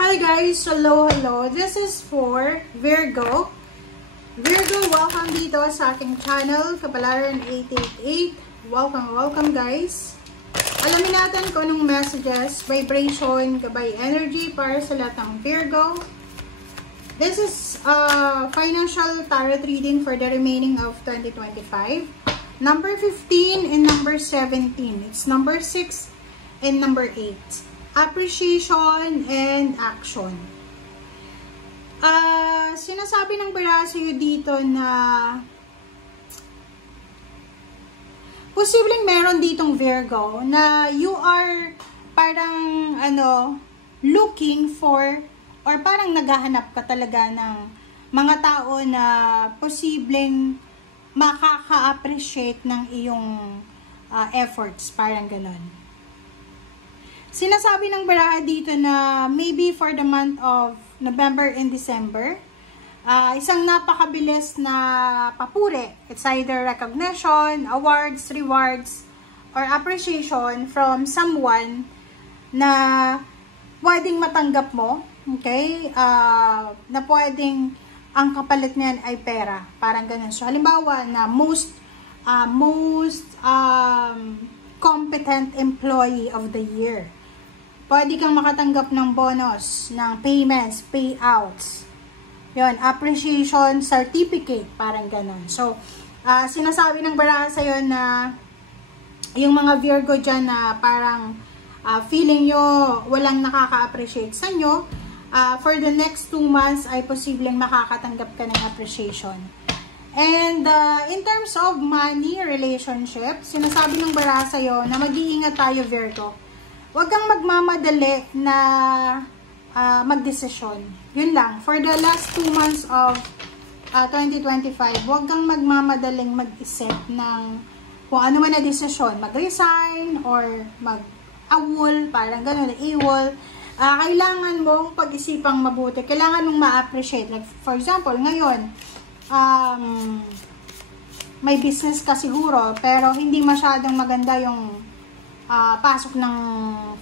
Hi guys! Hello! This is for Virgo. Virgo, welcome dito sa aking channel, Kapalaran 888. Welcome guys! Alamin natin kung anong messages, vibration, gabay energy para sa lahat ng Virgo. This is financial tarot reading for the remaining of 2025. Number 15 and number 17. It's number 6 and number 8. Appreciation and action. Sinasabi ng bara sa'yo dito na posibleng meron ditong Virgo na you are parang looking for or parang naghahanap ka talaga ng mga tao na posibleng makaka-appreciate ng iyong efforts, parang ganon. Sinasabi ng baraha dito na maybe for the month of November and December, isang napakabilis na papuri. It's either recognition, awards, rewards, or appreciation from someone na pwedeng matanggap mo, okay? Na pwedeng ang kapalit niyan ay pera. Parang ganun. So, halimbawa na most competent employee of the year. Pwede kang makatanggap ng bonus, ng payments, payouts. Yun, appreciation certificate, parang ganun. So, sinasabi ng baraha sa'yo na yung mga Virgo dyan na parang feeling nyo walang nakaka-appreciate sa nyo, for the next 2 months ay posibleng makakatanggap ka ng appreciation. And in terms of money, relationship, sinasabi ng baraha sa'yo na mag-iingat tayo, Virgo. Huwag kang magmamadali na magdesisyon. Yun lang. For the last 2 months of 2025, huwag kang magmamadaling mag-isip ng kung ano man na desisyon. Mag-resign or mag-awol, parang gano'n, iwol. Kailangan mong pag-isipang mabuti. Kailangan mong ma-appreciate. Like, for example, ngayon, may business ka siguro, pero hindi masyadong maganda yung pasok ng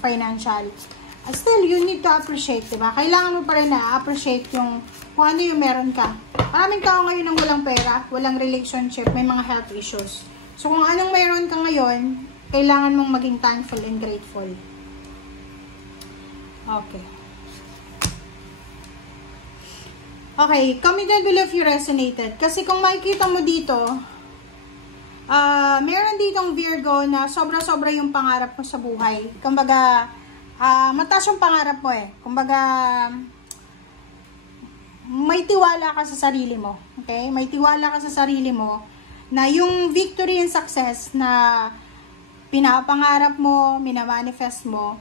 financial. Still, you need to appreciate, diba? Kailangan mo pa rin na-appreciate yung kung ano yung meron ka. Maraming tao ngayon ang walang pera, walang relationship, may mga health issues. So, kung anong meron ka ngayon, kailangan mong maging thankful and grateful. Okay. Okay, comment down below if you resonated. Kasi kung makikita mo dito, meron ditong Virgo na sobra-sobra yung pangarap mo sa buhay. Kumbaga, mataas yung pangarap mo eh. Kumbaga, may tiwala ka sa sarili mo. Okay? May tiwala ka sa sarili mo na yung victory and success na pinapangarap mo, minamanifest mo,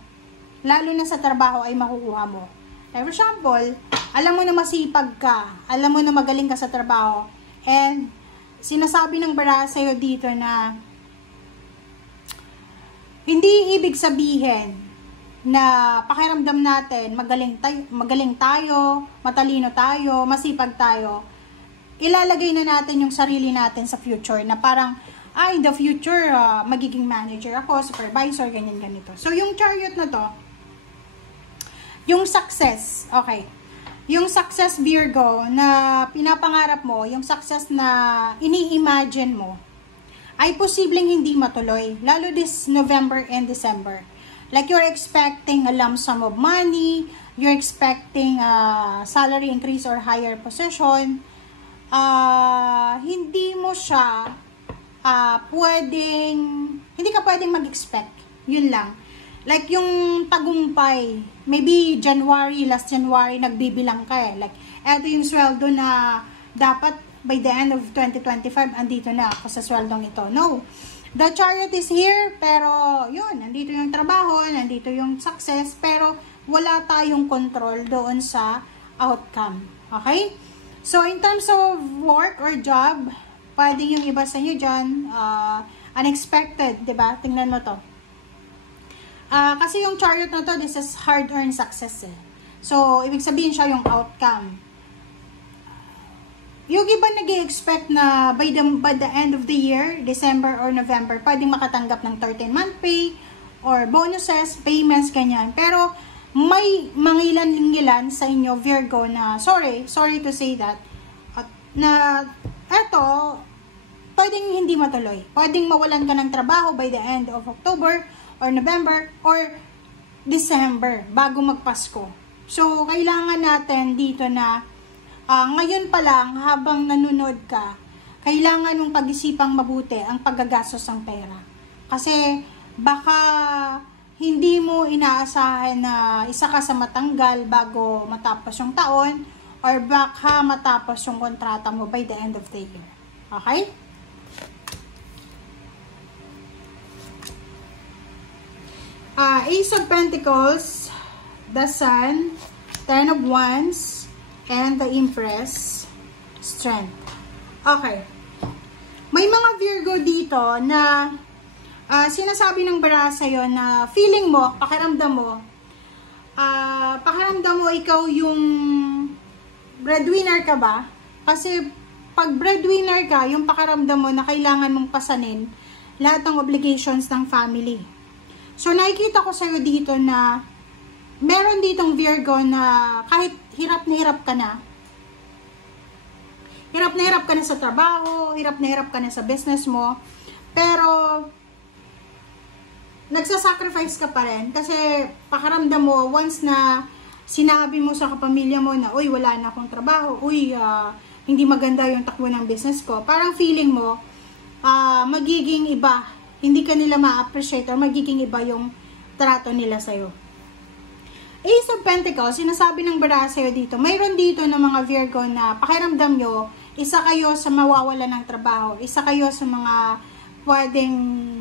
lalo na sa trabaho ay makukuha mo. For example, alam mo na masipag ka, alam mo na magaling ka sa trabaho, and sinasabi ng baraha sa'yo dito na hindi ibig sabihin na pakiramdam natin magaling tayo, matalino tayo, masipag tayo, ilalagay na natin yung sarili natin sa future na parang, in the future, magiging manager ako, supervisor, ganyan-ganito. So, yung chariot na to, yung success, okay, yung success, Virgo, na pinapangarap mo, yung success na ini-imagine mo, ay posibleng hindi matuloy. Lalo this November and December. Like you're expecting a lump sum of money, you're expecting a salary increase or higher position. Hindi mo siya hindi ka pwedeng mag-expect. Yun lang. Like yung tagumpay, maybe last January, nagbibilang ka eh. Like, eto yung sweldo na dapat by the end of 2025, andito na ako sa sweldong ito. No. The chariot is here, pero yun, nandito yung trabaho, nandito yung success, pero wala tayong control doon sa outcome. Okay? So, in terms of work or job, pwedeng yung iba sa inyo dyan, unexpected, diba? Tingnan mo to. Kasi yung chariot na to, this is hard-earned success eh. So, ibig sabihin siya yung outcome. Yung iba nag-i-expect na by the end of the year, December or November, pwedeng makatanggap ng 13-month pay or bonuses, payments, ganyan. Pero, may mangilan-lingilan sa inyo, Virgo, na sorry to say that, at na eto, pwedeng hindi matuloy. Pwedeng mawalan ka ng trabaho by the end of October or November or December bago magpasko. So, kailangan natin dito na ngayon pa lang, habang nanonood ka, kailangan mong pag-isipang mabuti ang paggagastos ng pera. Kasi baka hindi mo inaasahan na isa ka sa matanggal bago matapos yung taon, or baka matapos yung kontrata mo by the end of the year. Okay? Ace of Pentacles, the Sun, Ten of Wands, and the Empress, Strength. Okay. May mga Virgo dito na sinasabi ng bara sa'yo na feeling mo, pakiramdam mo ikaw yung breadwinner ka ba? Kasi pag breadwinner ka, yung pakiramdam mo na kailangan mong pasanin lahat ng obligations ng family. So nakikita ko sa'yo dito na meron ditong Virgo na kahit hirap ka na sa trabaho, hirap ka na sa business mo, pero nagsasacrifice ka pa rin kasi pakiramdam mo once na sinabi mo sa kapamilya mo na, uy, wala na akong trabaho, uy, hindi maganda yung takbo ng business ko, parang feeling mo magiging iba, hindi ka nila ma-appreciate or magiging iba yung trato nila sa'yo. Ace of Pentacles, sinasabi ng bara sa'yo dito, mayroon dito ng mga Virgo na pakiramdam nyo, isa kayo sa mawawala ng trabaho, isa kayo sa mga pwedeng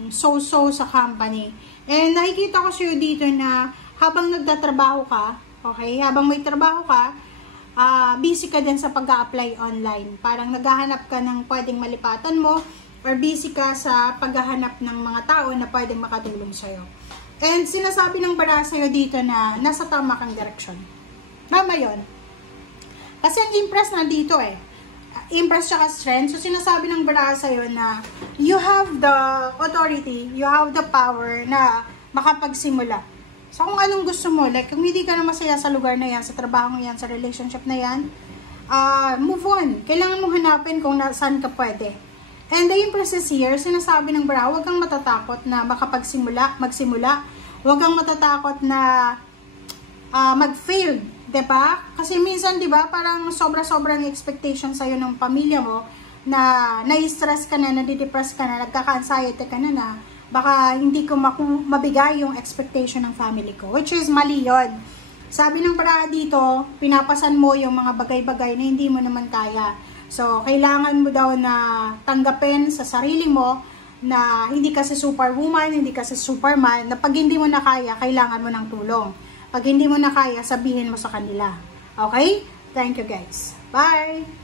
so-so sa company. And nakikita ko sa'yo dito na habang nagtatrabaho ka, okay, habang may trabaho ka, busy ka din sa pag-a-apply online. Parang naghahanap ka ng pwedeng malipatan mo, or busy ka sa paghahanap ng mga tao na pwedeng makatulong sa'yo. And sinasabi ng bara sa'yo dito na nasa tama kang direksyon. Tama yun. Kasi ang Empress na dito Empress tsaka Strength. So sinasabi ng bara sa'yo na you have the authority, you have the power na makapagsimula. So kung anong gusto mo, like kung hindi ka na masaya sa lugar na yan, sa trabaho mo yan, sa relationship na yan, move on. Kailangan mong hanapin kung saan ka pwede. And the Empress is here, sinasabi ng bara, huwag kang matatakot na magsimula. Huwag kang matatakot na mag-fail, diba? Kasi minsan, diba, parang sobra-sobrang expectation sa'yo ng pamilya mo na na-stress ka na, nadidepress ka na, nagkaka-anxiety ka na baka hindi ko mabigay yung expectation ng family ko. Which is mali yun. Sabi ng bara dito, pinapasan mo yung mga bagay-bagay na hindi mo naman kaya. So, kailangan mo daw na tanggapin sa sarili mo na hindi ka si superwoman, hindi ka si superman, na pag hindi mo na kaya, kailangan mo ng tulong. Pag hindi mo na kaya, sabihin mo sa kanila. Okay? Thank you guys. Bye!